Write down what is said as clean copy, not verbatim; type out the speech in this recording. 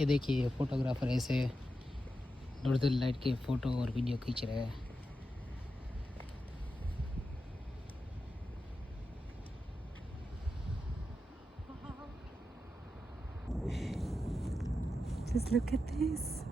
ये देखिए फोटोग्राफर ऐसे नॉर्दर्न लाइट के फ़ोटो और वीडियो खींच रहे हैं। Just look at this.